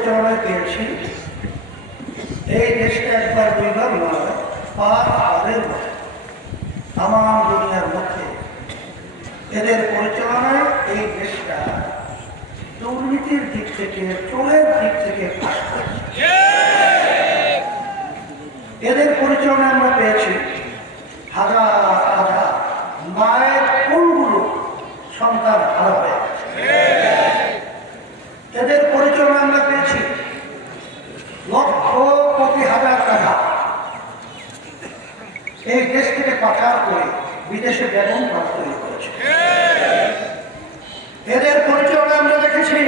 পরিচালনায় পেয়েছি, এই দেশটা একবার দুইবার নয়, পাঁচবারের মতো তামাম দুনিয়ার মধ্যে এদের পরিচালনায় এই দেশটা দুর্নীতির দিক থেকে, চোরের দিক থেকে পাশ করেছে। এদের পরিচালনায় আমরা পেয়েছি হাজার হাজার মায়ের কোলগুলো সন্তান হারা হয়ে গেছে। এদের পরিচালনায় আমরা পেয়েছি লক্ষ কোটি হাজার টাকা এই দেশ থেকে পাচার করে বিদেশে বেতন প্রাপ্ত করেছে। এদের পরিচালনায় আমরা দেখেছি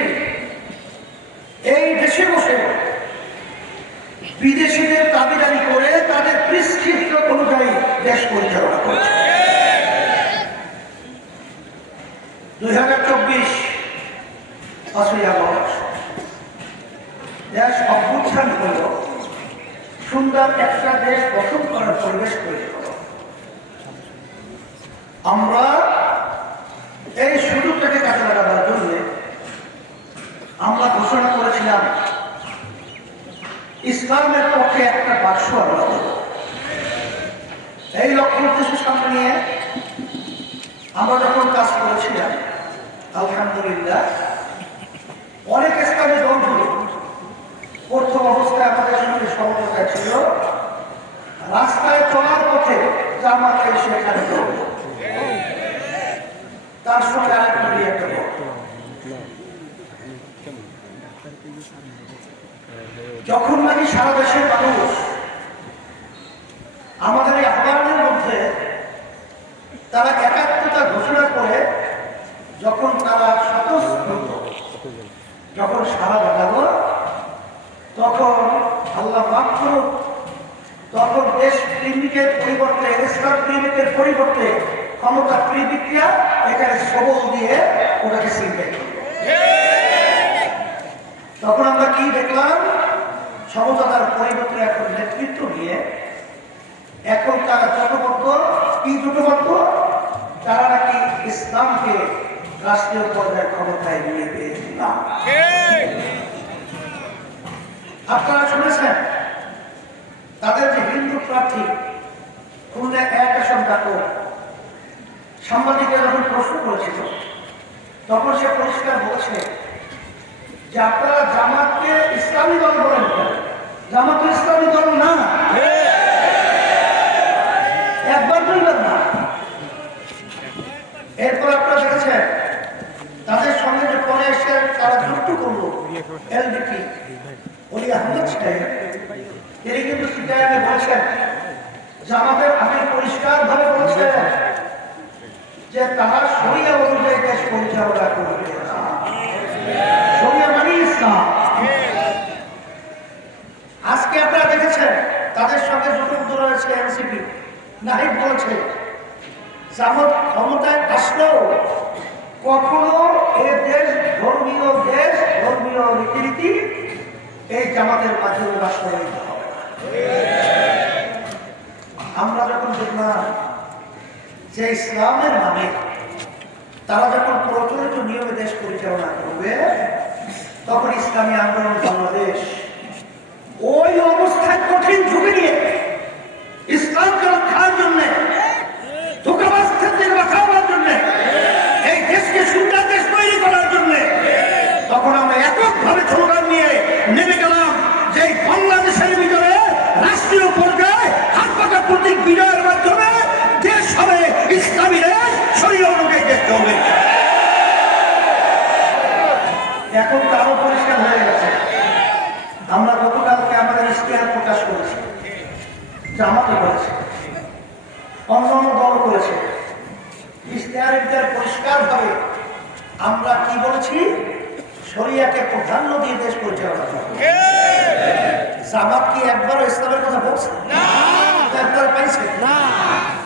এই দেশে বসে বিদেশিদের দাবিদারি করে তাদের প্রেসক্রিপশন অনুযায়ী দেশ পরিচালনা করছে। 2024 5ই আগস্ট দেশ অভ্যুত্থান হল, সুন্দর একটা দেশ গঠন করার পরিবেশ তৈরি হল। আমরা এই সুযোগটাকে কাজে লাগাবার জন্য আমরা ঘোষণা করেছিলাম ইসলামের পক্ষে একটা বাক্স আমরা দেব। এই লক্ষ্য উদ্দেশ্য সামনে নিয়ে আমরা যখন কাজ করেছিলাম, আলহামদুলিল্লাহ অনেক ইসলামী দলগুলো প্রথম অবস্থায় আমাদের সঙ্গে সহযোগিতা ছিল। রাস্তায় চলার পথে জামাতে সেখানে তার সঙ্গে আরেকটা একটা যখন নাকি সারা দেশের মানুষ আমাদের এই আহ্বানের মধ্যে তারা একাত্মতা ঘোষণা করে, যখন তারা স্বতঃস্ফূর্ত যখন সারা দেখালো, তখন আল্লাহ মাফ করুক, তখন দেশ প্রেমিকের পরিবর্তে, ইসলাম প্রেমিকের পরিবর্তে ক্ষমতা প্রেমিকরা এখানে সবল দিয়ে ওটাকে চিনতে। তখন আমরা কি দেখলাম, সমতার পরিবর্তে এখন নেতৃত্ব নিয়ে এখন তারা জোটবদ্ধ, কি জোটবদ্ধ, তারা নাকি ইসলামকে রাষ্ট্রীয় পর্যায়ে ক্ষমতায় নিয়ে পেয়েছে না। আপনারা শুনেছেন তাদের যে হিন্দু প্রার্থী খুলনা 1 আসন ডাকো, সাংবাদিকরা যখন প্রশ্ন করেছিল তখন সে পরিষ্কার বলছে যে আপনারা জামাতকে ইসলামী দল বলেন, জামাত ইসলামী দল না, একবার দুইবার না। এরপর আপনারা দেখেছেন তাদের সঙ্গে যে পরে এসে তারা যুক্ত করলো এলডিপি ওলি আহমেদ সাহেব, তিনি কিন্তু সিদ্ধান্তে বলছেন জামাতের আমির পরিষ্কার ভাবে বলছেন যে তারা শরিয়া অনুযায়ী দেশ পরিচালনা করবে, শরিয়া মানে ইসলাম। আজকে আপনারা দেখেছেন তাদের সঙ্গে জোটবদ্ধ রয়েছে এনসিপি। নাহিদ বলছে জামাত ক্ষমতায় আসলেও কখনো এ দেশ ধর্মীয় দেশ, ধর্মীয় রীতিনীতি এই জামাতের মাধ্যমে বাস্তবায়িত হবে। আমরা যখন দেখলাম যে ইসলামের নামে তারা যখন প্রচলিত নিয়মে দেশ পরিচালনা করবে, তখন ইসলামী আন্দোলন বাংলাদেশ ওই অবস্থায় কঠিন ঝুঁকি নিয়ে ইসলামকে রক্ষার জন্য, ধোঁকাবাজ থেকে রক্ষার জন্য, এই দেশকে সুন্দর দেশ তৈরি করার জন্য তখন আমরা এককভাবে স্লোগান নিয়ে নেমে গেলাম যে বাংলাদেশের ভিতরে রাষ্ট্রীয় পর্যায়ে হাত পাকা প্রতীক বিজয়ের মাধ্যমে দেশ হবে ইসলামী দেশ, শরীয়ত অনুযায়ী দেশ চলবে। এখন তো আরো পরিষ্কার হয়ে গেছে। আমরা গতকালকে আমাদের ইশতেহার প্রকাশ করেছি, জামাতে করেছে, অন্যান্য দল করেছে। ইশতেহারের ভিতরে পরিষ্কার ভাবে আমরা কি বলছি, শরিয়াকে প্রাধান্য দিয়ে দেশ পরিচালনা করবে। জামাত কি একবারও ইসলামের কথা বলছে না, একবার পাইছে না,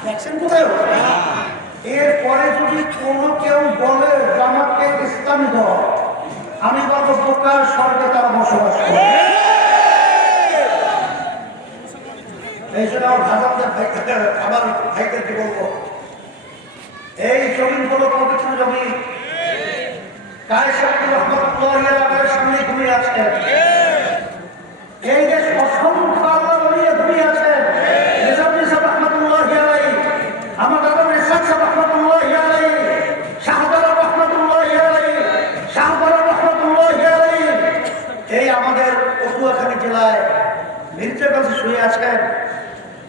দেখছেন কোথায়? এরপরে যদি কোনো কেউ বলে জামাতকে ইসলামী দল, আমি বলবো বোকার স্বর্গে তারা বসবাস করে। এই জন্য আমার ভাইদেরকে বলবো, এই জমিনগুলো পবিত্র জমি, কায়েস আব্দুর রহমাতুল্লাহ সামনে ঘুমিয়ে আছে। বুঝতে পারছি শুয়ে আছেন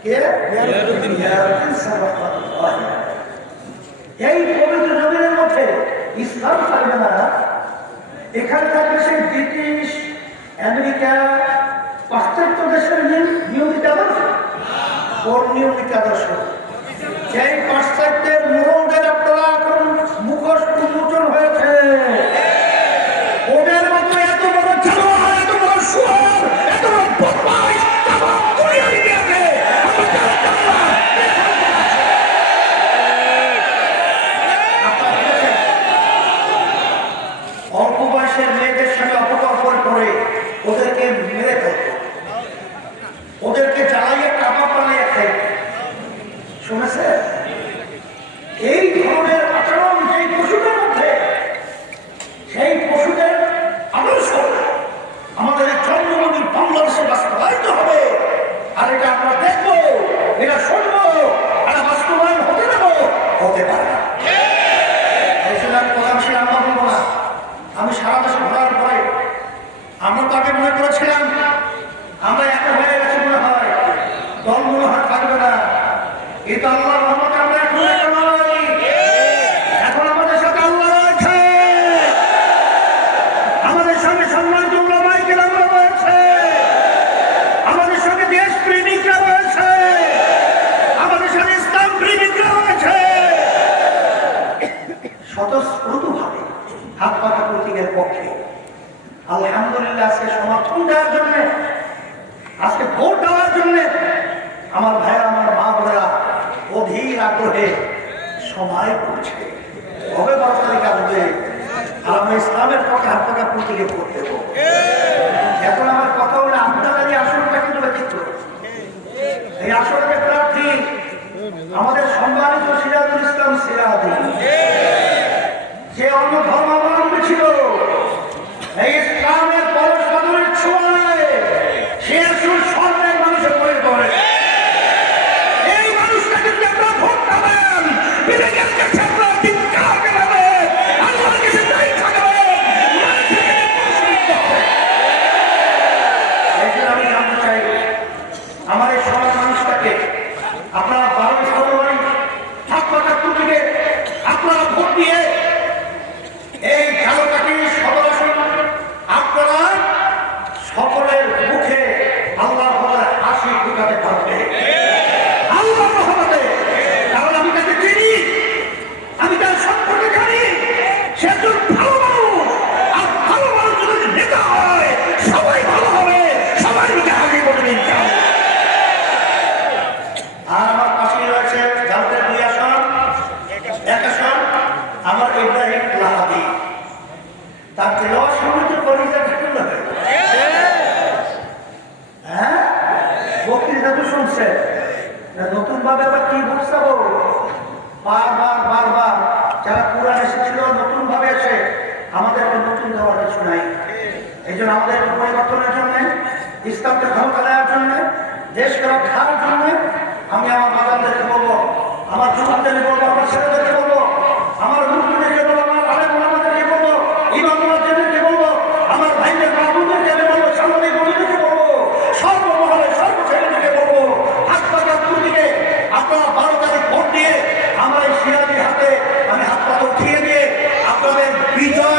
কে? জিয়ারউদ্দিন সাহেব রাহমাতুল্লাহ। এই পবিত্র জমিনের মধ্যে ইসলাম থাকবে না, এখানে থাকবে সেই ব্রিটিশ, আমেরিকা, পাশ্চাত্য দেশের নিয়মিত আদর্শ। ওর নিয়মিত আদর্শ সেই পাশ্চাত্যের মুরলদের আপনারা এখন মুখোশ উন্মোচন হয়েছে। ওদের মতো এত বড় জানোয়ার, এত বড় শুয়োর, এত বড় বদমাশ তামাম দুনিয়ার ইতিহাসে অল্প বয়সের মেয়েদের সঙ্গে অপকর্পণ করে ওদেরকে মেরে ফেলত, ওদেরকে জ্বালাইয়ে কাবাব বানিয়ে খাই। শুনেছে? এই ধরনের আচরণ যেই পশুদের মধ্যে, সেই পশুদের আদর্শ আমাদের এই জন্মভূমি বাংলাদেশে বাস্তবায়িত হবে। আর এটা আমরা দেখবো, এটা শুনবো, এটা বাস্তবায়ন হতে দেবো, হতে পারে না। এই জন্য আমি কথা বেশি লম্বা বলবো না। আমি সারা দেশে ঘোরার পরে আমরা তো আগে মনে করেছিলাম আমরা একা হয়ে গেছি, মনে হয় দল মনে হয় থাকবে না। কিন্তু আল্লাহর রহমতে আমরা এখন একা নই। এখন আমাদের সাথে আল্লাহ রয়েছে, আমাদের সঙ্গে সম্মানিত উলামায়ে কেরাম রয়েছে, আমাদের সঙ্গে দেশ প্রেমিকরা রয়েছে, আমাদের সঙ্গে ইসলাম প্রেমিকরা রয়েছে। স্বতঃস্ফূর্তভাবে হাত পাখা প্রতীকের পক্ষে আলহামদুলিল্লাহ আজকে সমর্থন দেওয়ার জন্য, আজকে ভোট দেওয়ার জন্য আমার ভাইয়েরা, আমার মা বোনেরা অধীর আগ্রহে সময় করছে। হবে 12 তারিখ আসবে আর আমরা ইসলামের পক্ষে হাত পাখা প্রতীকে ভোট দেবো। এখন আমার কথা হলো আপনাদের এই আসনটা কিন্তু ব্যতিক্রম। এই আসনের প্রার্থী আমাদের সম্মানিত সিরাজুল ইসলাম সিরাজি, যে অন্য ধর্মাবলম্বী ছিল, এই ইসলামের পরস্পরের ছোঁয়ায় সে স্বর্ণের মানুষের পরিণত হয়েছে। এই মানুষটাকে যদি আপনারা ভোট পাবেন, বিবেকের কাছে আপনারা চিৎকার করবেন, আল্লাহর কাছে দায়ী থাকবেন। এই জন্য আমি জানতে চাই আমার এই সমাজ মানুষটাকে আপনারা 12 ফেব্রুয়ারি হাত পাখা প্রতীকে আপনারা ভোট দিয়ে এই ঝালকাঠি সদর আসন আপনারা সকলের মুখে আল্লাহর রহমতে হাসি ফুটাতে পারবে, আল্লাহর রহমতে। কারণ আমি তাকে চিনি, আমি তার সম্পর্কে জানি, সে একজন ভালো মানুষ। আর ভালো মানুষ যদি নেতা হয় সবাই ভালো হবে, সবাই মুখে হাসি ফুটবে ইনশাআল্লাহ। আর আমার পাশেই রয়েছে ঝালকাঠি 2 আসন, 1 আসন আমার ইব্রাহিম লাহাদি। তার তেলাওয়াত শুনলে তো কলিজা ঠান্ডা হয়ে যায়। হ্যাঁ, বক্তৃতা তো শুনছে, নতুন ভাবে আবার কি বুঝাবো? বারবার যারা পুরান এসেছিল নতুন ভাবে এসে আমাদেরকে নতুন দেওয়ার কিছু নাই। এই জন্য আমাদের পরিবর্তনের জন্য, ইসলামকে ক্ষমতা দেওয়ার জন্য, দেশকে রক্ষার জন্য আমি আমার বাজারদেরকে বলবো, আমার যুবকদেরকে বলবো, আমার ছেলেদেরকে বলবো, আমার মুরব্বীদেরকে বলবো, আমার আলেম ওলামাদেরকে বলবো, ইমামদেরকে বলবো, আমার ভাইদের বাবুদেরকে আমি বলবো, সামনে বন্ধুদেরকে বলবো, সর্বমহলে সর্বশ্রেণীদেরকে বলবো, হাত পাখা প্রতীকে আপনারা 12 তারিখ ভোট দিয়ে আমার এই সিরাজির হাতে আমি হাত পাখা উঠিয়ে দিয়ে আপনাদের বিজয়